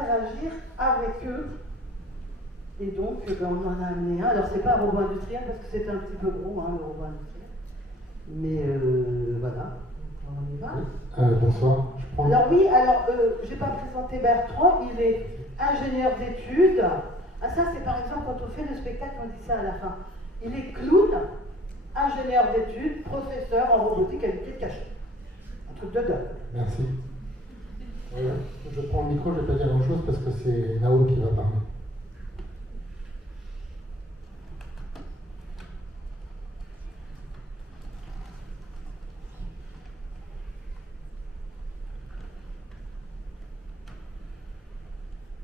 interagir avec eux. Et donc, on en a amené un. Alors, c'est pas un robot industriel parce que c'est un petit peu gros, le robot industriel. Mais voilà, on y va. Bonsoir. Alors oui, je n'ai pas présenté Bertrand, il est ingénieur d'études. Ah ça, c'est par exemple quand on fait le spectacle, on dit ça à la fin. Il est clown, ingénieur d'études, professeur en robotique qualité de cachet. Un truc de dingue. Merci. Je prends le micro, je ne vais pas dire grand-chose parce que c'est Nao qui va parler.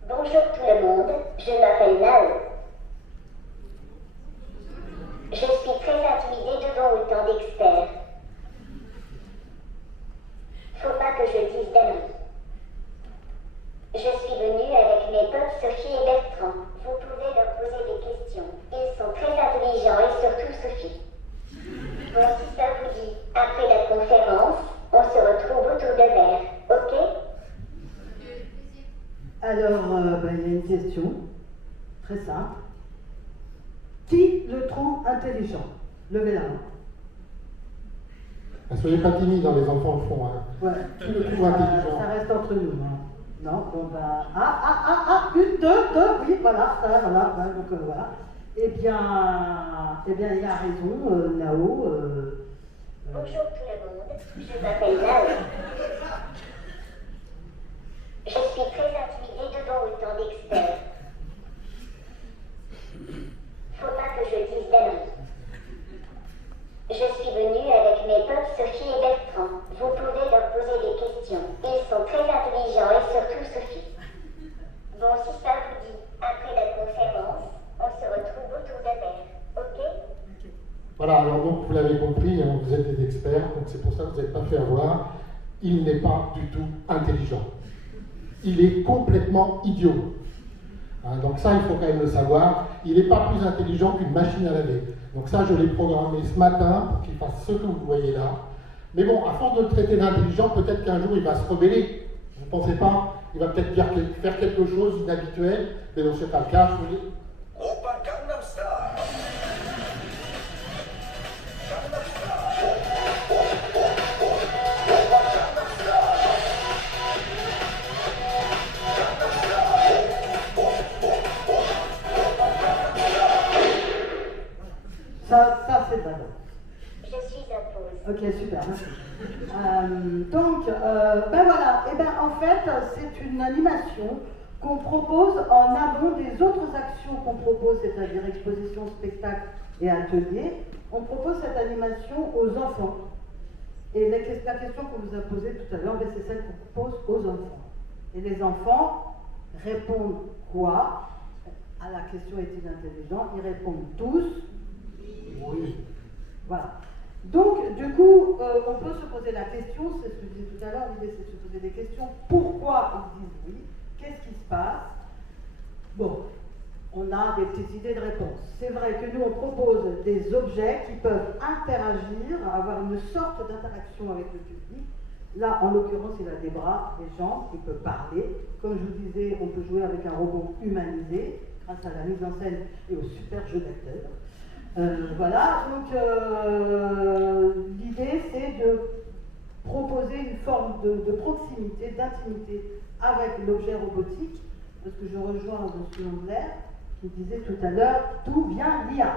Bonjour tout le monde, je m'appelle Nao. Je suis très intimidée devant autant d'experts. Faut pas que je dise d'âneries. Je suis venue avec mes potes Sophie et Bertrand. Vous pouvez leur poser des questions. Ils sont très intelligents et surtout Sophie. Bon, si ça vous dit, après la conférence, on se retrouve autour de verre, ok? Alors, il y a une question, très simple. Qui le trouve intelligent? Levez la main. Soyez pas timide, les enfants le font. Ouais. Qui le trouve intelligent? Ça reste entre nous. Non, bon une, deux, oui, voilà, ça, voilà, donc voilà. Eh bien, il a raison, Nao. Bonjour tout le monde, je m'appelle Nao. Je suis très intimidée devant autant d'experts. Faut pas que je dise d'âneries. Je suis venue avec mes potes Sophie et Bertrand. Vous pouvez leur poser des questions. Ils sont très intelligents et surtout Sophie. Bon, si ça vous dit, après la conférence, on se retrouve autour de verre, ok? Voilà, alors donc vous l'avez compris, vous êtes des experts, donc c'est pour ça que vous n'êtes pas fait avoir. Il n'est pas du tout intelligent. Il est complètement idiot. Donc ça, il faut quand même le savoir. Il n'est pas plus intelligent qu'une machine à laver. Donc ça, je l'ai programmé ce matin pour qu'il fasse ce que vous voyez là. Mais bon, à force de le traiter d'intelligent, peut-être qu'un jour, il va se rebeller. Vous ne pensez pas? Il va peut-être faire quelque chose d'inhabituel. Mais dans ce pas le cas, je vous dis... Oppa Gangnam Style. Gangnam Style. Ça c'est pas bon. Je suis à pause. Ok, super, merci. Voilà, en fait, c'est une animation qu'on propose en amont des autres actions qu'on propose, c'est-à-dire exposition, spectacle et atelier. On propose cette animation aux enfants. Et la question qu'on vous a posée tout à l'heure, c'est celle qu'on pose aux enfants. Et les enfants répondent quoi? À la question est-il intelligent? Ils répondent tous oui. Voilà. Donc, du coup, on peut se poser la question, c'est ce que je disais tout à l'heure, l'idée c'est de se poser des questions. Pourquoi ils disent oui? Qu'est-ce qui se passe? Bon, on a des petites idées de réponse. C'est vrai que nous, on propose des objets qui peuvent interagir, avoir une sorte d'interaction avec le public. Là, en l'occurrence, il a des bras, des jambes, il peut parler. Comme je vous disais, on peut jouer avec un robot humanisé, grâce à la mise en scène et au super jeu d'acteurs. Voilà, donc l'idée c'est de proposer une forme de proximité, d'intimité avec l'objet robotique, parce que je rejoins M. Angler qui disait tout à l'heure, tout vient l'IA.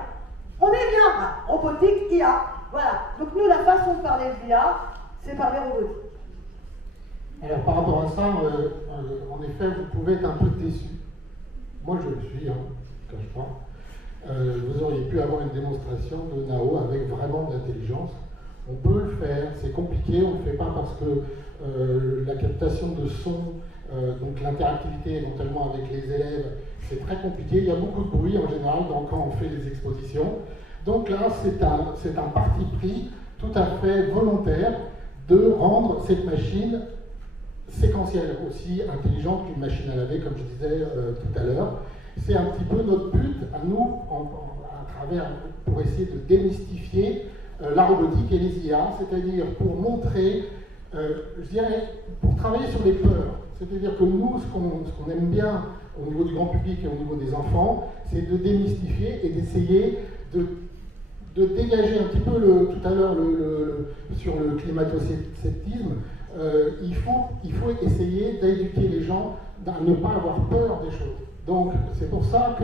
On est bien, robotique, IA. Voilà, donc nous la façon de parler de l'IA, c'est parler robotique. Alors par rapport à ça, en effet, vous pouvez être un peu déçu. Moi je le suis, je ne cache pas. Vous auriez pu avoir une démonstration de Nao avec vraiment de l'intelligence. On peut le faire, c'est compliqué, on ne le fait pas parce que la captation de son, donc l'interactivité éventuellement avec les élèves, c'est très compliqué. Il y a beaucoup de bruit en général quand on fait des expositions. Donc là, c'est un parti pris tout à fait volontaire de rendre cette machine séquentielle, aussi intelligente qu'une machine à laver, comme je disais tout à l'heure. C'est un petit peu notre but à nous, pour essayer de démystifier la robotique et les IA, c'est-à-dire pour montrer je dirais, pour travailler sur les peurs. C'est-à-dire que nous, ce qu'on aime bien au niveau du grand public et au niveau des enfants, c'est de démystifier et d'essayer de dégager un petit peu, tout à l'heure, sur le climato-sceptisme. Il faut essayer d'éduquer les gens à ne pas avoir peur des choses. Donc, c'est pour ça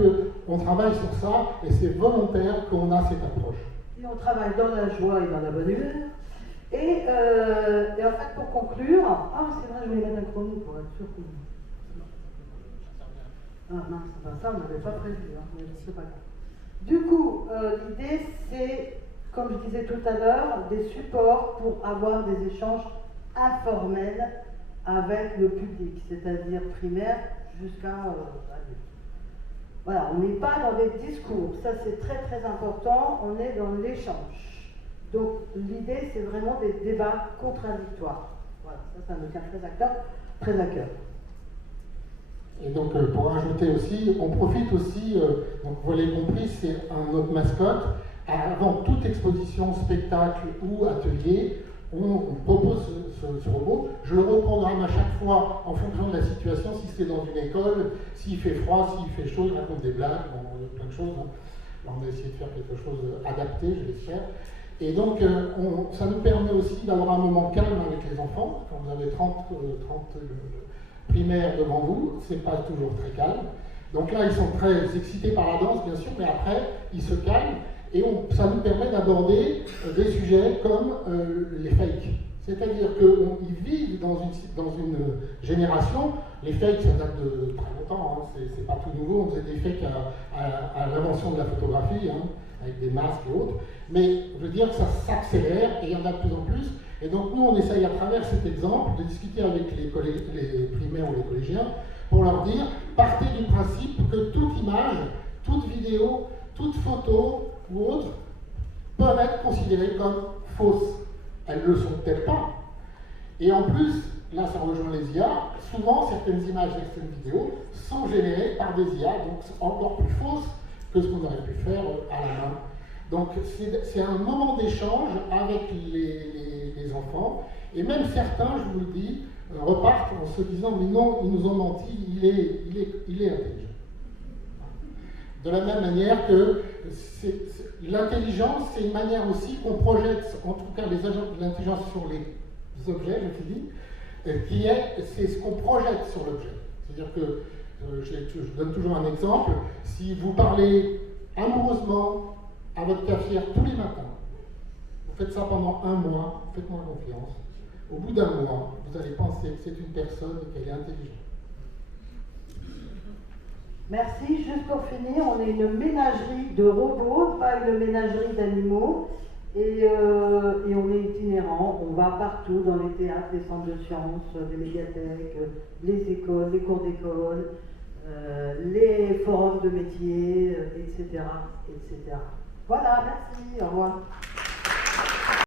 qu'on travaille sur ça, et c'est volontaire qu'on a cette approche. Et on travaille dans la joie et dans la bonne humeur. Et en fait, pour conclure, c'est vrai, je voulais mettre un chrono pour être sûr que... Ah mince, ça on n'avait pas prévu, mais c'est pas grave. Du coup, l'idée c'est, comme je disais tout à l'heure, des supports pour avoir des échanges informels avec le public, c'est-à-dire primaire jusqu'à adulte. Voilà, on n'est pas dans les discours, ça c'est très très important, on est dans l'échange. Donc l'idée c'est vraiment des débats contradictoires. Voilà, ça me tient très à cœur. Et donc pour ajouter aussi, on profite aussi, donc vous l'avez compris, c'est notre mascotte. Avant toute exposition, spectacle ou atelier, on propose ce robot. Je le reprogramme à chaque fois en fonction de la situation, si c'est dans une école, s'il fait froid, s'il fait chaud, il raconte des blagues, bon, il y a plein de choses. Hein. Là, on va essayer de faire quelque chose adapté, je l'espère. Et donc, ça nous permet aussi d'avoir un moment calme avec les enfants. Quand vous avez 30 primaires devant vous, c'est pas toujours très calme. Donc là, ils sont très excités par la danse, bien sûr, mais après, ils se calment. Et ça nous permet d'aborder des sujets comme les fakes. C'est-à-dire qu'ils vivent dans une génération, les fakes ça date de très longtemps, hein, c'est pas tout nouveau, on faisait des fakes à l'invention de la photographie, hein, avec des masques et autres, mais je veux dire que ça s'accélère et il y en a de plus en plus. Et donc nous on essaye à travers cet exemple de discuter avec les primaires ou les collégiens pour leur dire, partez du principe que toute image, toute vidéo, toute photo ou autre peuvent être considérées comme fausses. Elles ne le sont peut-être pas. Et en plus, là ça rejoint les IA, souvent certaines images, certaines vidéos sont générées par des IA, donc encore plus fausses que ce qu'on aurait pu faire à la main. Donc c'est un moment d'échange avec les enfants, et même certains, je vous le dis, repartent en se disant mais non, ils nous ont menti, il est intelligent. De la même manière que l'intelligence, c'est une manière aussi qu'on projette, en tout cas l'intelligence sur les objets, je te dis, c'est ce qu'on projette sur l'objet. C'est-à-dire que, je donne toujours un exemple, si vous parlez amoureusement à votre cafetière tous les matins, vous faites ça pendant 1 mois, faites-moi confiance, au bout d'1 mois, vous allez penser que c'est une personne et qu'elle est intelligente. Merci. Juste pour finir, on est une ménagerie de robots, pas une ménagerie d'animaux. Et on est itinérant, on va partout dans les théâtres, les centres de sciences, les médiathèques, les écoles, les cours d'école, les forums de métiers, etc., etc. Voilà, merci, au revoir.